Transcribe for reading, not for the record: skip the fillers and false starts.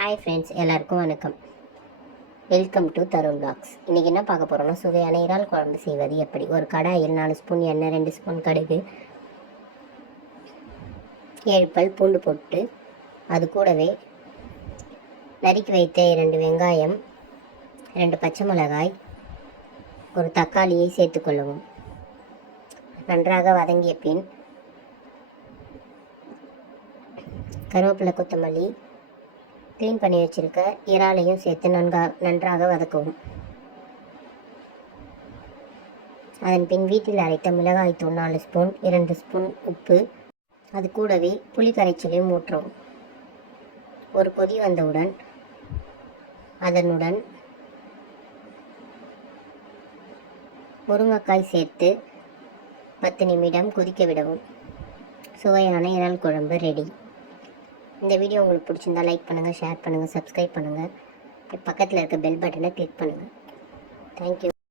Hi friends, எல்லாருக்கும் வணக்கம். Welcome to Tarun vlogs. இன்றைக்கி என்ன பார்க்க போகிறோம்னா, சுவையான இறால் குழம்பு செய்வது எப்படி. ஒரு கடாயில் 4 ஸ்பூன் எண்ணெய், 2 ஸ்பூன் கடுகு, 7 பல் பூண்டு போட்டு அது கூடவே நறுக்கி வைத்த 2 வெங்காயம், 2 பச்சை மிளகாய், ஒரு தக்காளியை சேர்த்துக்கொள்ளவும். நன்றாக வதங்கிய பின் கருவேப்பிலை, கொத்தமல்லி, க்ளீன் பண்ணி வச்சுருக்க இறாலையும் சேர்த்து நன்றாக வதக்கவும். அதன் பின் வீட்டில் அரைத்த மிளகாய்த்தூள் 4 ஸ்பூன், 2 ஸ்பூன் உப்பு, அது கூடவே புளி கரைச்சலையும் ஊற்றவும். ஒரு கொதி வந்தவுடன் அதனுடன் முருங்கைக்காய் சேர்த்து 10 நிமிடம் கொதிக்க விடவும். சுவையான இறால் குழம்பு ரெடி. இந்த வீடியோ உங்களுக்கு பிடிச்சிருந்தா லைக் பண்ணுங்கள், ஷேர் பண்ணுங்கள், சப்ஸ்கிரைப் பண்ணுங்கள். பக்கத்தில் இருக்க பெல் பட்டனை கிளிக் பண்ணுங்கள். தேங்க்யூ.